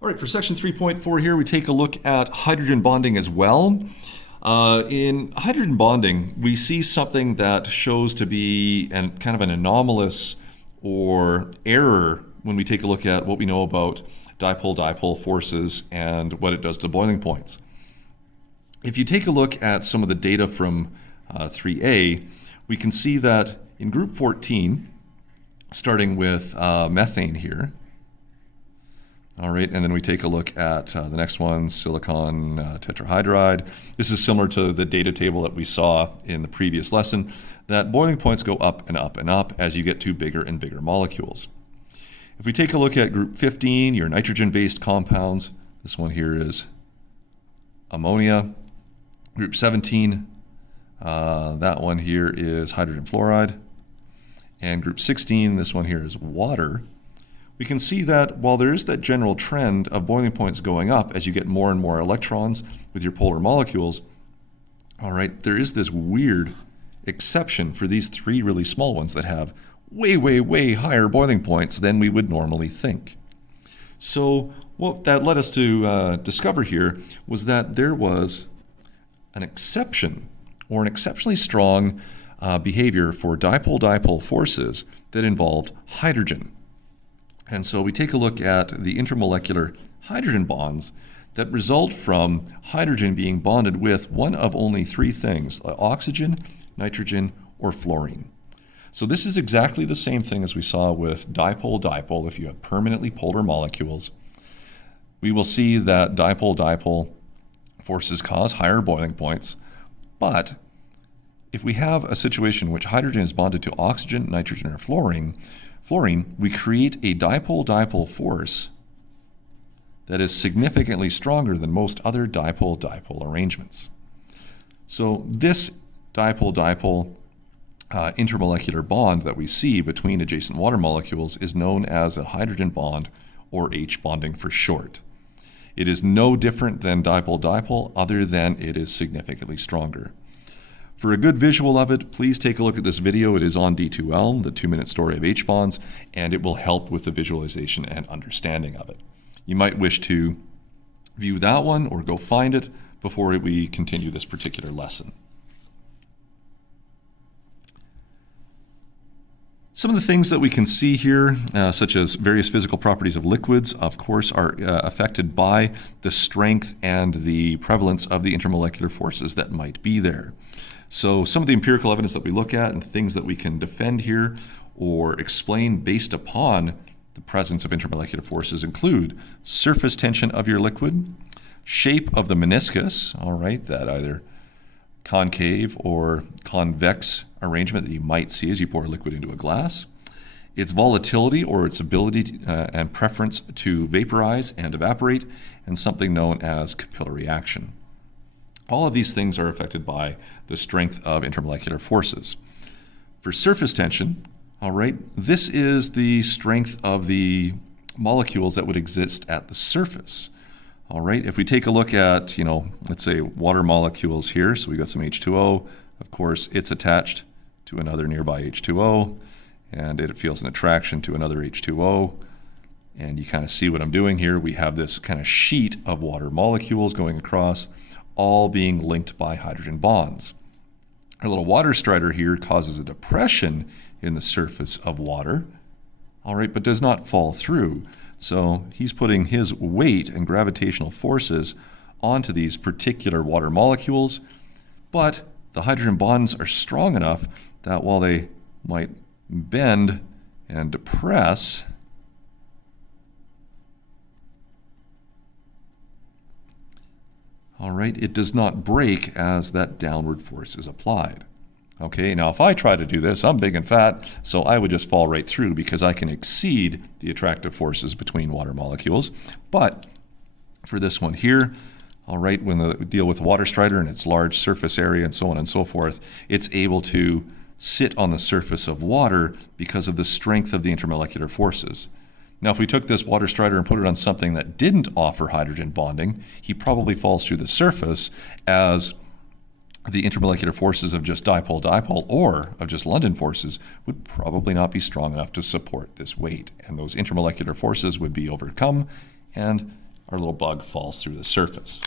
All right, for section 3.4 here, we take a look at hydrogen bonding as well. In hydrogen bonding, we see something that shows to be kind of an anomalous or error when we take a look at what we know about dipole-dipole forces and what it does to boiling points. If you take a look at some of the data from 3A, we can see that in group 14, starting with methane here, all right, and then we take a look at the next one, silicon tetrahydride. This is similar to the data table that we saw in the previous lesson, that boiling points go up and up and up as you get to bigger and bigger molecules. If we take a look at group 15, your nitrogen-based compounds, this one here is ammonia. Group 17, that one here is hydrogen fluoride. And group 16, this one here is water. We can see that while there is that general trend of boiling points going up as you get more and more electrons with your polar molecules, all right, there is this weird exception for these three really small ones that have way, way, way higher boiling points than we would normally think. So what that led us to discover here was that there was an exception or an exceptionally strong behavior for dipole-dipole forces that involved hydrogen. And so we take a look at the intermolecular hydrogen bonds that result from hydrogen being bonded with one of only three things: oxygen, nitrogen, or fluorine. So this is exactly the same thing as we saw with dipole-dipole. If you have permanently polar molecules, we will see that dipole-dipole forces cause higher boiling points. But if we have a situation in which hydrogen is bonded to oxygen, nitrogen, or fluorine, we create a dipole-dipole force that is significantly stronger than most other dipole-dipole arrangements. So this dipole-dipole intermolecular bond that we see between adjacent water molecules is known as a hydrogen bond, or H bonding for short. It is no different than dipole-dipole other than it is significantly stronger. For a good visual of it, please take a look at this video. It is on D2L, the 2-minute story of H-bonds, and it will help with the visualization and understanding of it. You might wish to view that one or go find it before we continue this particular lesson. Some of the things that we can see here, such as various physical properties of liquids, of course, are affected by the strength and the prevalence of the intermolecular forces that might be there. So some of the empirical evidence that we look at and things that we can defend here or explain based upon the presence of intermolecular forces include surface tension of your liquid, shape of the meniscus, all right, that either concave or convex arrangement that you might see as you pour a liquid into a glass, its volatility or its ability and preference to vaporize and evaporate, and something known as capillary action. All of these things are affected by the strength of intermolecular forces. For surface tension, all right, this is the strength of the molecules that would exist at the surface. All right, if we take a look at, let's say water molecules here, so we've got some H2O, of course, it's attached to another nearby H2O, and it feels an attraction to another H2O, and you kind of see what I'm doing here. We have this kind of sheet of water molecules going across, all being linked by hydrogen bonds. Our little water strider here causes a depression in the surface of water, all right, but does not fall through. So he's putting his weight and gravitational forces onto these particular water molecules, but the hydrogen bonds are strong enough that while they might bend and depress, all right, it does not break as that downward force is applied. Okay, now if I try to do this, I'm big and fat, so I would just fall right through because I can exceed the attractive forces between water molecules. But for this one here, all right, when we deal with water strider and its large surface area and so on and so forth, it's able to sit on the surface of water because of the strength of the intermolecular forces. Now, if we took this water strider and put it on something that didn't offer hydrogen bonding, he probably falls through the surface as the intermolecular forces of just dipole-dipole or of just London forces would probably not be strong enough to support this weight. And those intermolecular forces would be overcome and our little bug falls through the surface.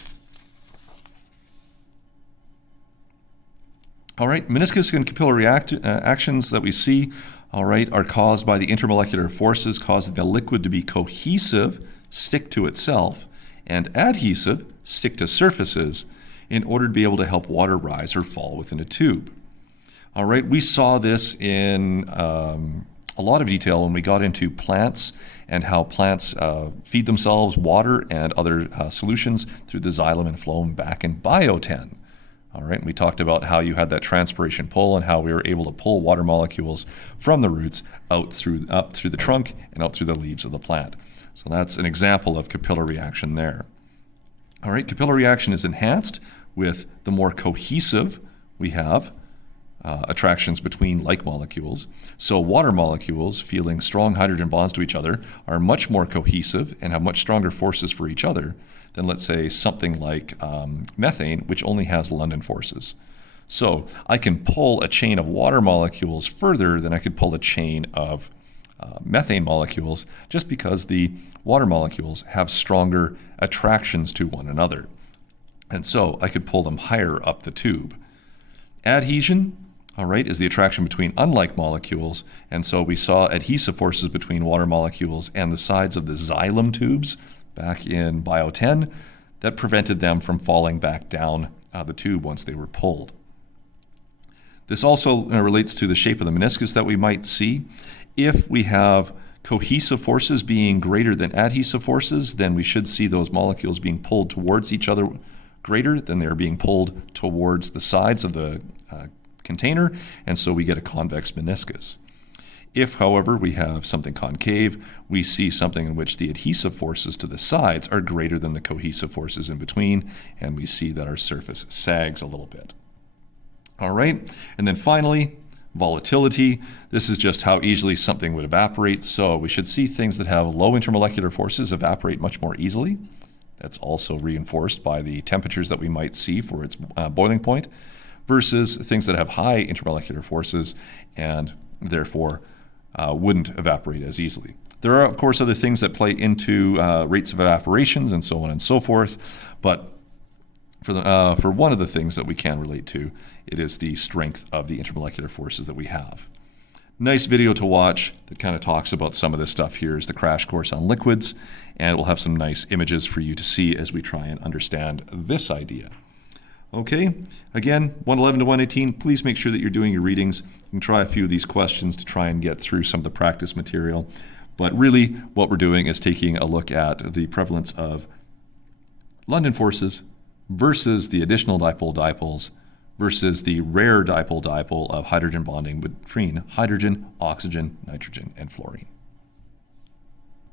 All right, meniscus and capillary actions that we see, all right, are caused by the intermolecular forces causing the liquid to be cohesive, stick to itself, and adhesive, stick to surfaces, in order to be able to help water rise or fall within a tube. All right, we saw this in a lot of detail when we got into plants and how plants feed themselves water and other solutions through the xylem and phloem back in Bio-10. All right, and we talked about how you had that transpiration pull and how we were able to pull water molecules from the roots up through the trunk and out through the leaves of the plant. So that's an example of capillary action there. All right, capillary action is enhanced with the more cohesive we have attractions between like molecules. So water molecules feeling strong hydrogen bonds to each other are much more cohesive and have much stronger forces for each other than, let's say, something like methane, which only has London forces. So I can pull a chain of water molecules further than I could pull a chain of methane molecules, just because the water molecules have stronger attractions to one another. And so I could pull them higher up the tube. Adhesion, all right, is the attraction between unlike molecules. And so we saw adhesive forces between water molecules and the sides of the xylem tubes back in Bio-10 that prevented them from falling back down the tube once they were pulled. This also relates to the shape of the meniscus that we might see. If we have cohesive forces being greater than adhesive forces, then we should see those molecules being pulled towards each other greater than they're being pulled towards the sides of the container, and so we get a convex meniscus. If, however, we have something concave, we see something in which the adhesive forces to the sides are greater than the cohesive forces in between, and we see that our surface sags a little bit. All right, and then finally, volatility. This is just how easily something would evaporate. So we should see things that have low intermolecular forces evaporate much more easily. That's also reinforced by the temperatures that we might see for its boiling point, versus things that have high intermolecular forces and therefore wouldn't evaporate as easily. There are, of course, other things that play into rates of evaporations and so on and so forth, but for one of the things that we can relate to, it is the strength of the intermolecular forces that we have. Nice video to watch that kind of talks about some of this stuff. Here is the crash course on liquids, and we'll have some nice images for you to see as we try and understand this idea. Okay, again, 111 to 118, please make sure that you're doing your readings. You can try a few of these questions to try and get through some of the practice material. But really, what we're doing is taking a look at the prevalence of London forces versus the additional dipole-dipoles versus the rare dipole-dipole of hydrogen bonding between hydrogen, oxygen, nitrogen, and fluorine.